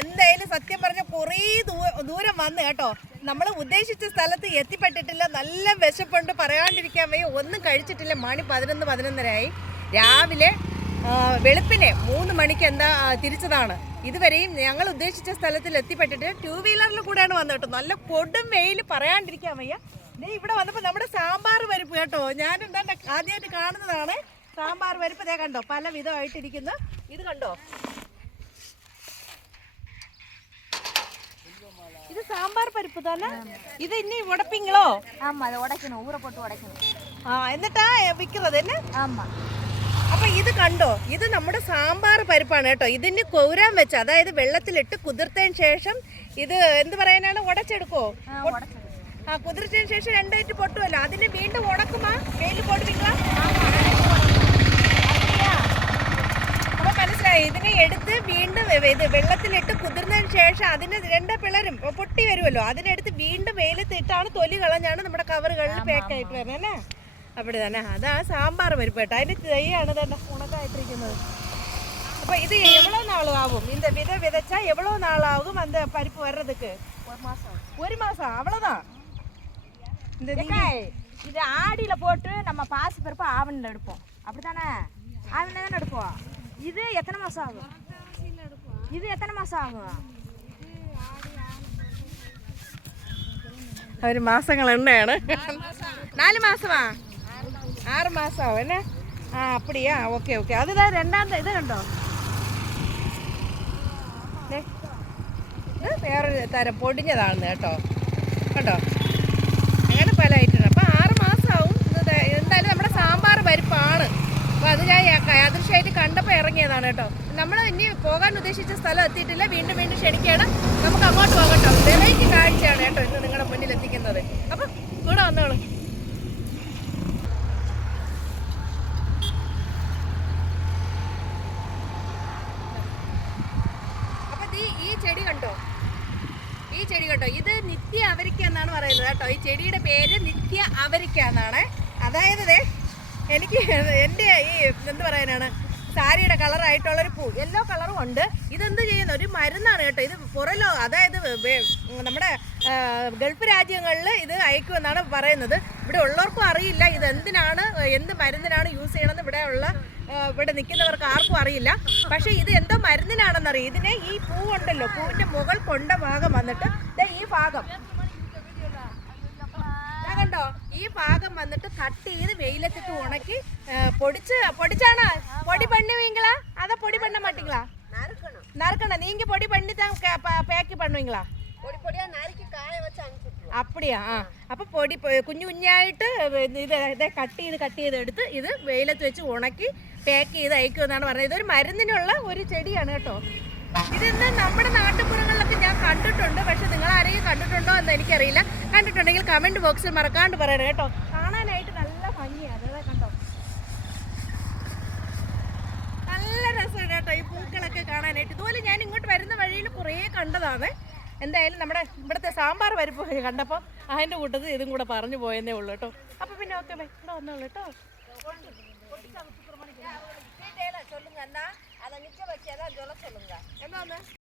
എന്തായാലും സത്യം പറഞ്ഞ കുറേ ദൂരം വന്ന് കേട്ടോ. നമ്മൾ ഉദ്ദേശിച്ച സ്ഥലത്ത് എത്തിപ്പെട്ടിട്ടില്ല. നല്ല വിശപ്പുണ്ട്. പറയാണ്ടിരിക്കാൻ വയ്യ. ഒന്നും കഴിച്ചിട്ടില്ല. മണി പതിനൊന്ന് പതിനൊന്നരയായി. രാവിലെ വെളുപ്പിനെ മൂന്ന് മണിക്ക് എന്താ തിരിച്ചതാണ്. ഇതുവരെയും ഞങ്ങൾ ഉദ്ദേശിച്ച സ്ഥലത്തിൽ എത്തിപ്പെട്ടിട്ട് ടൂ വീലറിൽ കൂടെയാണ് വന്നത് കേട്ടോ. നല്ല കൊടും വെയിൽ പറയാണ്ടിരിക്കാൻ വയ്യ. നീ ഇവിടെ വന്നപ്പോൾ നമ്മുടെ സാമ്പാർ പരിപ്പ് കേട്ടോ. ഞാൻ എന്താണ്ട് ആദ്യമായിട്ട് കാണുന്നതാണ് സാമ്പാർ പരിപ്പ്. ഇതേ കണ്ടോ? പല വിധമായിട്ടിരിക്കുന്നു ഇത് കണ്ടോ? ഇത് സാമ്പാർ പരിപ്പ് തന്നെ. ഇത് ഇനി ഉടപ്പിങ്ങളോ ஆமா அதை உடைக்கணும் ஊற ആ എന്നിട്ടാ വിൽക്കുന്നത് അപ്പൊ ഇത് കണ്ടോ? ഇത് നമ്മുടെ സാമ്പാർ പരിപ്പാണ് കേട്ടോ. ഇതിന് കൊരാൻ വെച്ച അതായത് വെള്ളത്തിലിട്ട് കുതിർത്തതിന് ശേഷം ഇത് എന്ത് പറയാനാണ്? ഉടച്ചെടുക്കോ? ആ കുതിർച്ചതിന് ശേഷം രണ്ടായിട്ട് പൊട്ടുമല്ലോ. അതിന് വീണ്ടും ഉടക്കുമാ? വെയിൽ പൊട്ടിക്കാം എടുത്ത് വീണ്ടും വെ- ഇത് വെള്ളത്തിലിട്ട് കുതിർന്നതിന് ശേഷം അതിന് രണ്ട് പിളരും അപ്പൊ പൊട്ടി വരുമല്ലോ അതിനെടുത്ത് വീണ്ടും വെയിലത്ത് ഇട്ടാണ് തൊലി കളഞ്ഞാണ് നമ്മുടെ കവറുകളിൽ പാക്ക് ആയിട്ട് വരുന്നത് അല്ലേ അവിടെ തന്നെ അതാ സാമ്പാർ പരിപ്പ് കേട്ടോ അതിന്റെ തെയ്യാണ് തന്നെ ഉണക്കായിട്ടിരിക്കുന്നത് അപ്പൊ ഇത് എവ്വളോ നാളും ആവും இந்த வித விதைச்சா எவ்வளவு நாள் ஆகும் அந்த பருப்பு வர்றதுக்கு ஒரு மாசம் ஒரு மாசம் அவ்வளவுதான் இந்த நீ- ஏக்காய், இது ஆடியில போட்டு நம்ம பாசி பருப்பு ஆவணில் எடுப்போம் அப்படித்தானே ஆவணில் தானே எடுப்போம் இது எத்தனை மாசம் ஆகும் இது எத்தனை மாசம் ஆகும் ഒരു മാസങ്ങൾ എണ്ണയാണ് നാല് മാസമാ ആറ് മാസമാവും അല്ലേ ആ അപ്പടിയാ ഓക്കെ ഓക്കെ അതിതാ രണ്ടാമത്തെ ഇത് കണ്ടോ ദേ, ഇത് വേറൊരു തരം പൊടിഞ്ഞതാണ് കേട്ടോ കണ്ടോ കണ്ടപ്പോൾ ഇറങ്ങിയതാണ് കേട്ടോ. നമ്മൾ ഇനി പോകാൻ ഉദ്ദേശിച്ച സ്ഥലം എത്തിയിട്ടില്ല. വീണ്ടും വീണ്ടും ക്ഷണിക്കുകയാണ്. നമുക്ക് അങ്ങോട്ട് പോകട്ടോ വെറൈറ്റി കാഴ്ചയാണ് കേട്ടോ ഇന്ന് നിങ്ങളുടെ മുന്നിൽ എത്തിക്കുന്നത്. അപ്പം കൂടെ വന്നോളൂ. ഈ ചെടി കണ്ടോ? ഈ ചെടി കണ്ടോ? ഇത് നിത്യ അവരിക്ക എന്നാണ് പറയുന്നത് കേട്ടോ. ഈ ചെടിയുടെ പേര് നിത്യ അവരിക്ക എന്നാണ്. അതായത് എനിക്ക് എന്റെ ഈ എന്ത് പറയാനാണ്? സാരിയുടെ കളറായിട്ടുള്ള ഒരു പൂ യെല്ലോ കളറും ഉണ്ട്. ഇതെന്ത് ചെയ്യുന്ന? ഒരു മരുന്നാണ് കേട്ടോ. ഇത് പുറലോ അതായത് നമ്മുടെ ഗൾഫ് രാജ്യങ്ങളിൽ ഇത് അയക്കുമെന്നാണ് പറയുന്നത്. ഇവിടെ ഉള്ളവർക്കും അറിയില്ല ഇത് എന്തിനാണ് എന്ത് മരുന്നിനാണ് യൂസ് ചെയ്യണമെന്ന് ഇവിടെ ഉള്ള ഇവിടെ നിൽക്കുന്നവർക്ക് ആർക്കും അറിയില്ല. പക്ഷേ ഇത് എന്തോ മരുന്നിനാണെന്നറിയാം. ഇതിനെ ഈ പൂവുണ്ടല്ലോ പൂവിന്റെ മുകൾ കൊണ്ട ഭാഗം വന്നിട്ട് ഈ ഭാഗം. കണ്ടോ? ഈ ഭാഗം വന്നിട്ട് കട്ട് ചെയ്ത് വെയിലത്തിട്ട് ഉണക്കി പൊടിച്ച് പൊടിച്ചാണോ? பண்ண மாட்டீங்களா நறுக்கணும் நறுக்கணும் நீங்க பொடி பண்ணி தான் பேக் பண்ணுவீங்களா பொடி பொடியா நறுக்கி காய வச்சு அனுப்பிச்சுட்ருவோம் அப்படியா ആ അപ്പൊ പൊടി പൊ- കുഞ്ഞു കുഞ്ഞായിട്ട് ഇത് ഇത് കട്ട് ചെയ്ത് കട്ട് ചെയ്ത് എടുത്ത് ഇത് വെയിലത്ത് വെച്ച് ഉണക്കി പാക്ക് ചെയ്ത് അയക്കുമെന്നാണ് പറഞ്ഞത് ഇതൊരു മരുന്നിനുള്ള ഒരു ചെടിയാണ് കേട്ടോ ഇതെന്ന് നമ്മുടെ നാട്ടുപുറങ്ങളിലൊക്കെ ഞാൻ കണ്ടിട്ടുണ്ട് പക്ഷെ നിങ്ങൾ ആരെങ്കിലും കണ്ടിട്ടുണ്ടോ എന്ന് എനിക്കറിയില്ല കണ്ടിട്ടുണ്ടെങ്കിൽ കമന്റ് ബോക്സിൽ മറക്കാണ്ട് പറയണം കേട്ടോ കുറേ കണ്ടതാണ് എന്തായാലും നമ്മുടെ ഇവിടുത്തെ സാമ്പാർ പരിപ്പ് കണ്ടപ്പോൾ അതിൻ്റെ കൂട്ടത്തിൽ ഇതും കൂടെ പറഞ്ഞു പോയെന്നേ ഉള്ളൂ കേട്ടോ അപ്പോൾ പിന്നെ ഓക്കെ ബൈ ഇവിടെ വന്നോളൂ കേട്ടോ சொல்லுங்க அண்ணா அதை நிக்க வைக்காதான் சொல்ல சொல்லுங்க എന്നാ